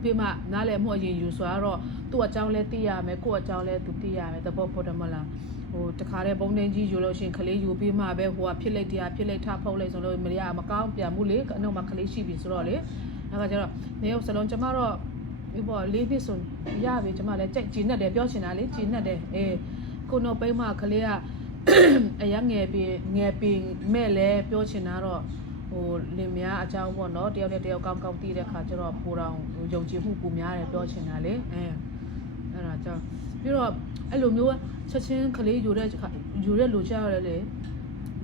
ပြီးမှနားလည်မှုအရင်ယူဆိုတော့သူ့အကြောင်းလဲသိရမယ်ကိုယ့်အကြောင်းလဲသူသိရမယ်သဘောပေါက်တယ်မလားဟိုတခါတည်းဘုံတင်းကြီးယူလို့ရှင်ခလေးယူပြီးမှပဲဟိုကဖြစ်လိုက်တရားဖြစ်လိုက်ထဖုတ်လိုက်ဆိုလို့မရမကောင်းပြန်မှုလေအနောက်မှာခလေးရှိပြီဆိုတော့လေအဲ့ကကျတော့နေစလုံးကျမတော့ဒီပေါ်လေးနှစ်ဆိုရပြီကျမလည်းကြိုက်ကျင်းနဲ့တယ်ပြောချင်တာလေကျင်းနဲ့တယ်အေးကိုတော့ပိမခလေးကအရငယ်ပင်မဲ့လဲပြောချင်တာတော့ဟိုလင်မယားအကြောင်းပေါ့နော်တယောက်နဲ့တယောက်ကောင်းကောင်းသိတဲ့ခါကျတော့ပိုတောင်ယုံကြည်မှုပူများတယ်ပြောချင်တာလေအဲ့ဒါကြောင့်ပြီးတော့အဲ့လိုမျိုးချက်ချင်းခလေးယူတဲ့လူကြရတယ်လေ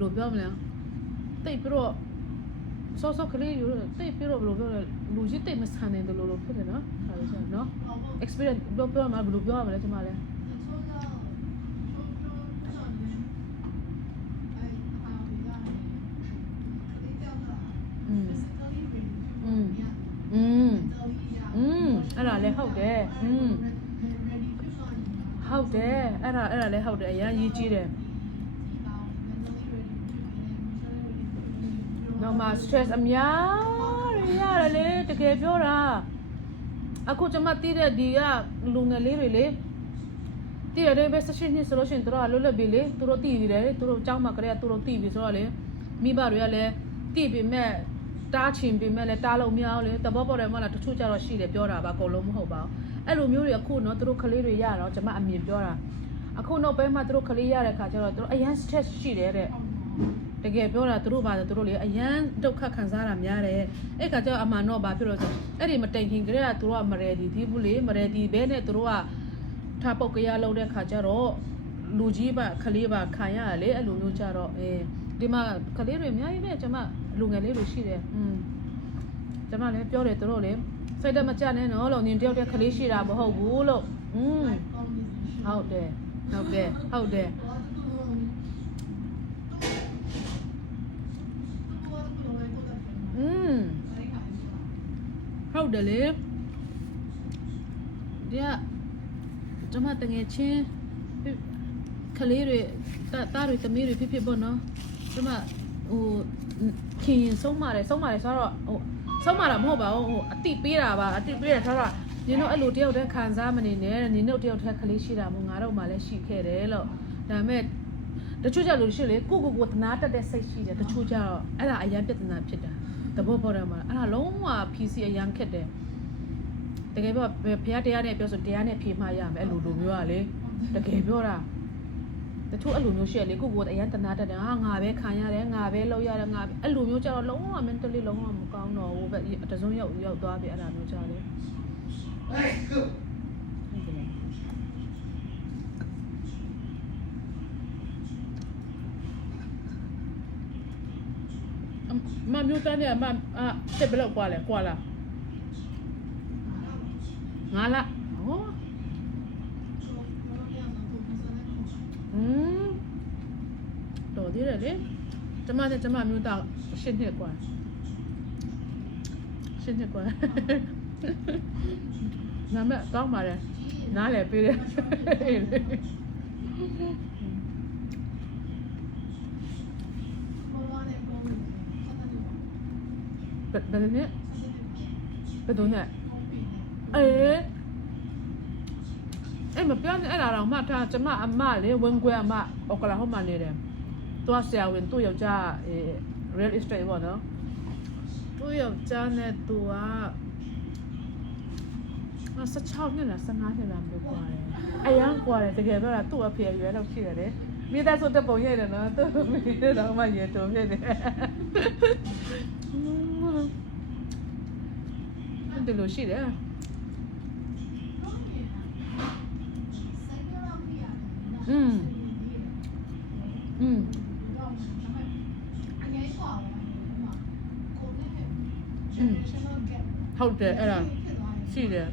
လို့ပြောမလဲတိတ်ပြီးတော့စောကလေးယူတိတ်ပြီးတော့ဘယ်လိုပြောလဲလူကြီးတိတ်မဆန်နေတယ်လို့ဖြစ်တယ်နော်ဟာလို့ဆိုနော် experience ပြောမှာဘယ်လိုပြောရမလဲကျွန်မလဲအဲ့ဒါလည်းဟုတ်တယ်ဟုတ်တယ်အဲ့ဒါလည်းဟုတ်တယ်အရင်ရေးကြည့်တယ်တော့မှ stress အများကြီးရတယ်လေတကယ်ပြောတာအခုကျွန်မတည်တဲ့ဒီကလူငယ်လေးတွေလေတည်ရတယ်ပဲ16နှစ်ဆိုလို့ရှိရင်တို့ကလွတ်လပ်ပြီလေသူတို့တည်ပြီလေသူတို့အကြောင်းမှကလေးကသူတို့တည်ပြီဆိုတော့လေမိဘတွေကလည်းတည်ပြီမဲ့တားချင်ပြီမဲ့လည်းတားလို့မရအောင်လေတဘောပေါ်တယ်မလားတချို့ကြတော့ရှိတယ်ပြောတာပါအကုန်လုံးမဟုတ်ပါဘူးအဲ့လိုမျိုးတွေအခုနော်သူတို့ကလေးတွေရတော့ကျွန်မအမြင်ပြောတာအခုနောက်ပိုင်းမှာသူတို့ကလေးရတဲ့ခါကျတော့သူတို့အရင် stress ရှိတယ်တဲ့ တကယ်ပြောတာသူတို့ဘာလဲသူတို့လေအရန်ဒုက္ခခံစားတာများတယ်အဲ့ကကြောင့်အမှန်တော့ဘာဖြစ်လို့ဆိုအဲ့ဒီမတိုင်ခင်ကလေးကသူတို့ကမရယ်ဒီဒီဘူးလေမရယ်ဒီဘဲနဲ့သူတို့ကထားပုတ်ကြရလုံးတဲ့ခါကျတော့လူကြီးပါခလေးပါခံရလေအဲ့လိုမျိုးကြတော့ဒီမှာခလေးတွေအများကြီးပဲကျွန်မလူငယ်လေးတွေရှိတယ်ကျွန်မလည်းပြောတယ်သူတို့လေစိတ်တမကြနဲ့နော်လို့နင်တယောက်တည်းခလေးရှိတာမဟုတ်ဘူးလို့ဟုတ်တယ်ဟုတ်တယ်ဟုတ်တယ်ဟုတ်တယ်လေဒီကကျွန်မတငယ်ချင်းခလေးတွေတားတွေသမီးတွေဖြစ်ပေါ့နော်ကျွန်မဟိုခင်ရင်ဆုံးပါတယ်ဆိုတော့ဟိုဆုံးမတာမဟုတ်ပါဘူးဟိုအတိပေးတာပါအတိပေးတယ်ဆိုတော့ညီတို့အဲ့လိုတယောက်တည်းခံစားမနေနဲ့ညီတို့တယောက်တည်းခလေးရှိတာမို့ငါတို့မှလည်းရှိခဲ့တယ်လို့ဒါပေမဲ့တချို့ကြလို့ရှိလေကိုတနာတက်တဲ့စိတ်ရှိတယ်တချို့ကြတော့အဲ့ဒါအရန်ပြဿနာဖြစ်တာတဘောပေါ်တယ်မှာအဲ့ဒါလုံးဝ PC အရန်ခက်တယ်တကယ်ပြောဖះတရားနဲ့ပြောဆိုတရားနဲ့ဖြေမှရမယ်အဲ့လိုလိုမျိုးကလေတကယ်ပြောတာတချို့အဲ့လိုမျိုးရှိရလေကိုအရန်တနာတက်တယ်ဟာငါပဲခံရတယ်ငါပဲလောက်ရတယ်ငါပဲအဲ့လိုမျိုးကြတော့လုံးဝ mentally လုံးဝမကောင်းတော့ဘူးပဲတစုံရောက်သွားပြီအဲ့ဒါမျိုးကြတယ်မမျိုးတန်းเนี่ยတက်ဘယ်လောက်กว่าလဲกว่าလားငါလားဟောတော်သေးတယ်လေကျမမျိုးသားရှင်းနှစ်กว่าနာမကောင်းပါလေနားလေပေးတယ်ဘယ်လိုနဲ့ဘယ်လိုနဲ့အဲ့မပြောနဲ့အဲ့ဒါတော့မှထားကျမအမလေဝင်ခွဲအမအော်ကလာဟိုမှာနေတယ်သူကဆရာဝန်သူ့ယောက်ျားreal estate ပေါ့နော်သူ့ယောက်ျားနဲ့သူက16နှစ်လား15နှစ်လားပြောတယ်အရန်กว่าတယ်တကယ်ပြောတာသူ့အဖေရွယ်တော့ရှိတယ်လေမိသားစုတက်ပုံရိုက်တယ်နော်သူ့မိတော့မှရေတုံဖြစ်တယ်ဒီလိုရှိတယ်ဟုတ်တယ်အဲ့ဒါရှိတယ်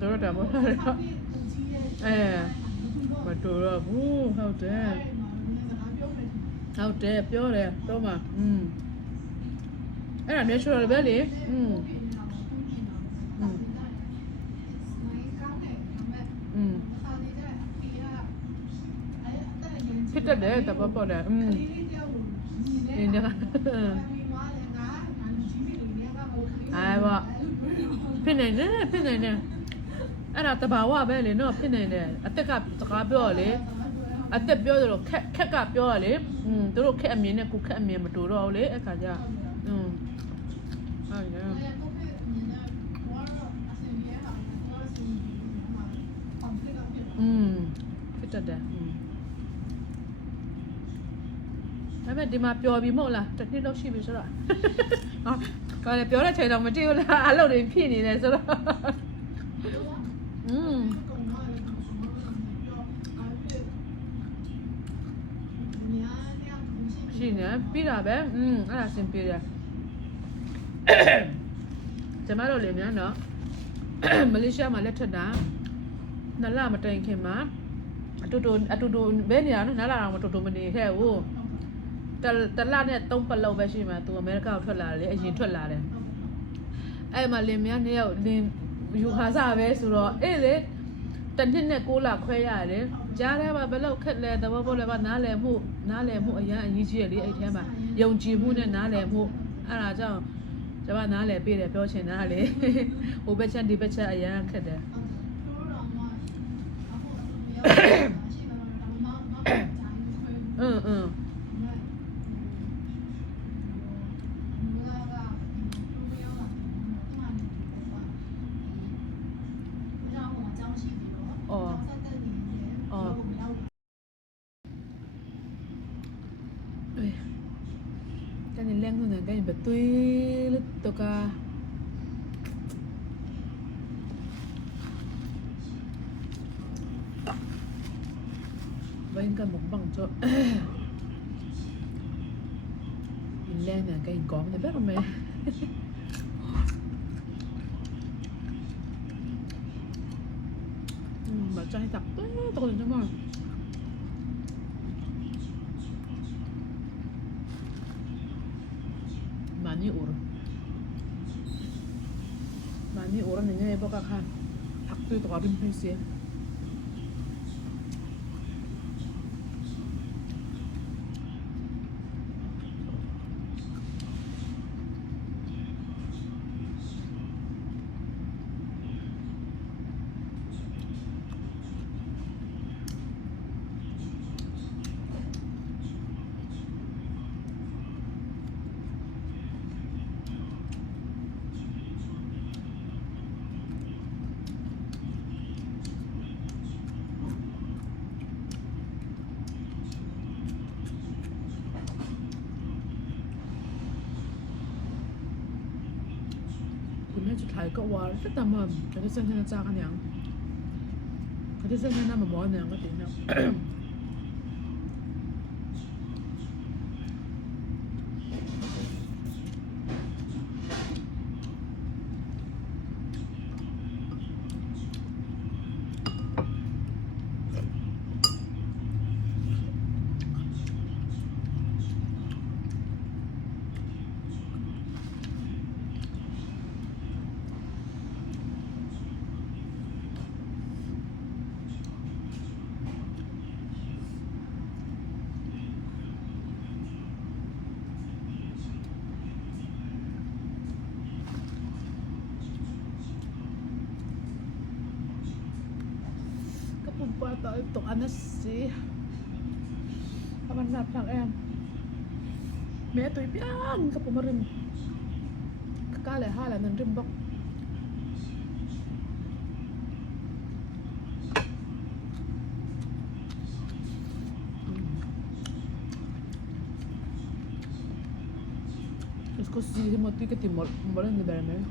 တို့တော့မဟုတ်မတူတော့ဘူးဟုတ်တယ်ပြောတယ်တော့မှအဲ့ဒါ natural ပဲလေဖြစ်တတ်တယ်တပတ်ပေါ်တယ်အင်းဒါအဲ့ပါဖြစ်နေတယ်အဲ့ဒါတဘာဝပဲလေနော်ဖြစ်နေတယ်အသက်ကစကားပြောလေအသက်ပြောတယ်လို့ခက်ကပြောရလေသူတို့ခက်အမြင်နဲ့ကိုခက်အမြင်မတူတော့ဘူးလေအဲ့ခါကျဟုတ်တယ်ဖြစ်တတ်တယ်ဒါပေမဲ့ဒီမှာပျော်ပြီမဟုတ်လားတစ်နှစ်လောက်ရှိပြီဆိုတော့ဟာလည်းပြောတဲ့ချိန်တော့မတည့်ဘူးလားအလုပ်တွေဖြစ်နေတယ်ဆိုတော့ရှိနေပြီးတာပဲအဲ့ဒါစင်ပြေတယ်ကျမတို့လေမြန်တော့မလေးရှားမှာလက်ထက်တာနှစ်လမတိုင်ခင်မှာအတူတူဘယ်နေရနော်နှစ်လတော့မတူတူမနေခဲ့ဘူးတလနဲ့3ပတ်လောက်ပဲရှိမှာသူအမေရိကကိုထွက်လာတယ်လေအရင်ထွက်လာတယ်အဲ့မှာလင်မြန်နှစ်ယောက်လင်ယူခါစားပဲဆိုတော့အဲ့လေတနှစ်နဲ့6လခွဲရတယ်ကြားထဲမှာဘယ်လောက်ခက်လဲသဘောပေါက်လဲပါနားလည်မှုအရင်အရေးကြီးရလေအဲ့ထဲမှာယုံကြည်မှုနဲ့နားလည်မှုအဲ့ဒါကြောင့်ကျွန်မနားလည်ပေးတယ်ပြောချင်တာလေဟိုဘက်ချက်ဒီဘက်ချက်အရင်ခက်တယ် kain betul tu ka bain kan mukbang cho lên nè cái con này biết không mẹ mà trai tập tôi cho mà 많이 오르느냐 해보가 한 닭들도 어린 편이지สุดท้ายก็ว่าก็ตามมาเขาจะเส้นให้จ้ากันยังเขาจะเส้นให้น้ำมาหมอเนี่ยก็ติดเนี่ยPata itu anas sih apa napang em mẹ tôi biang ke pemerin kekale halan dan rimbok terus kau sih mau tuh ke timur boleh di dalamnya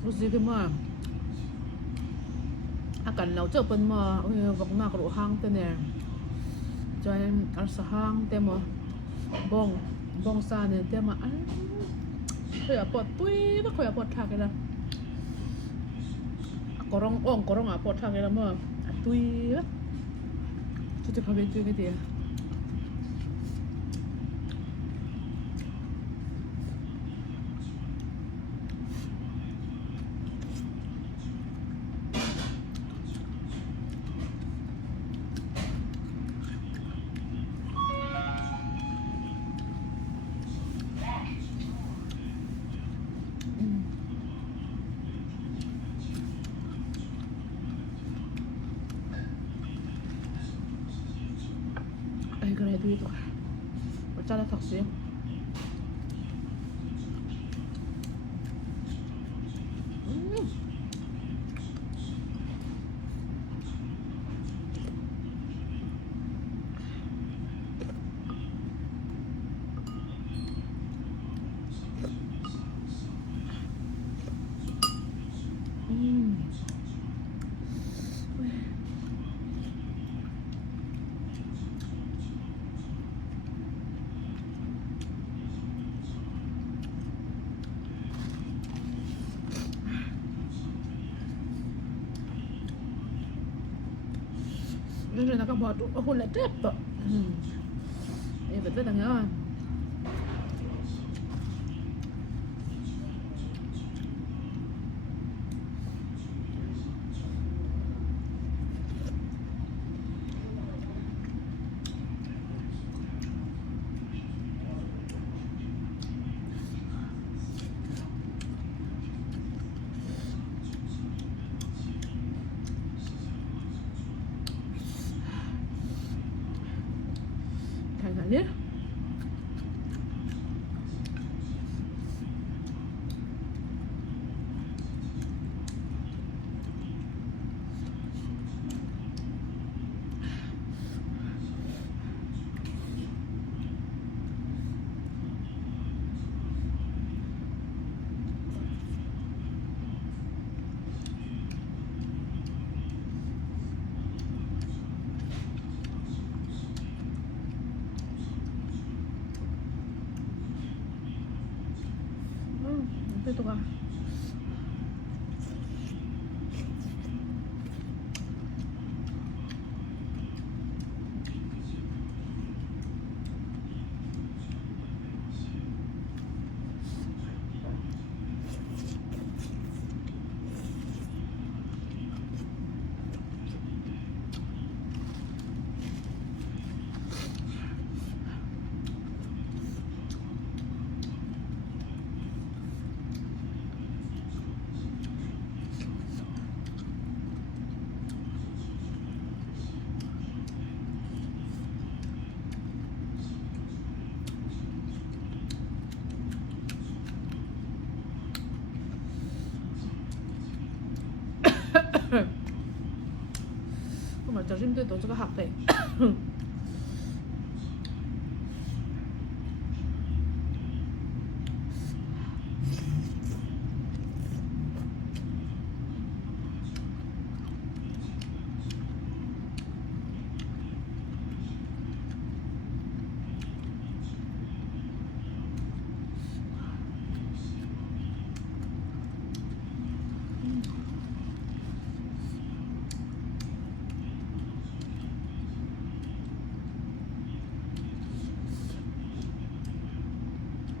terus dia mah akan lau cak pen mah vak nak ru hang te ne join ar sa hang te mah bong sa ne te mah khoi apot pui na khoi apot thak la korong apot thak la mah tui tu te phabe tu ke dia 그래 itu bercanda taksi Nên là các bạn hôn lại chết vậy. Em phải rất là ngon. Ya. Ito ka. 그럼 점심때도 저거 학대.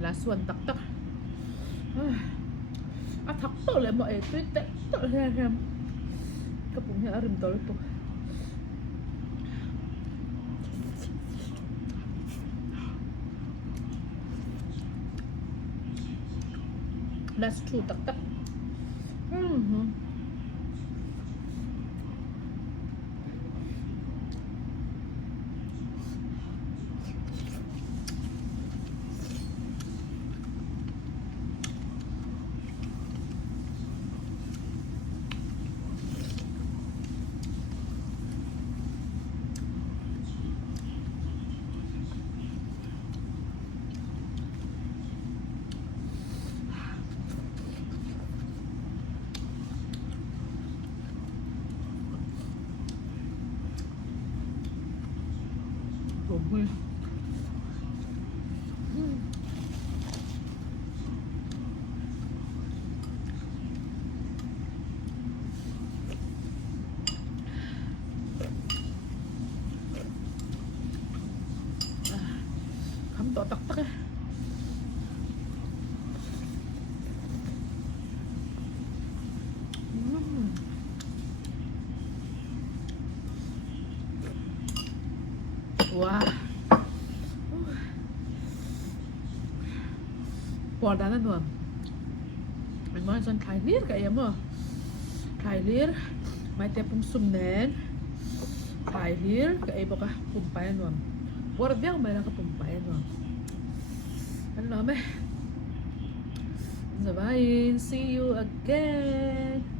Last one tak. Takto le mo ito to hem. Kapungnya arim tol to. Last two tak. Rồi. Khắm tỏ tắc á. Wow. Bỏ đá lên luôn. Mình nói rằng khai liệt cái em à. Khai liệt. Mai tép pung sum nen. Khai liệt cái em baka pumpayan luôn. Bỏ đá may lang ka pumpayan luôn. Ano na me? Bye. See you again.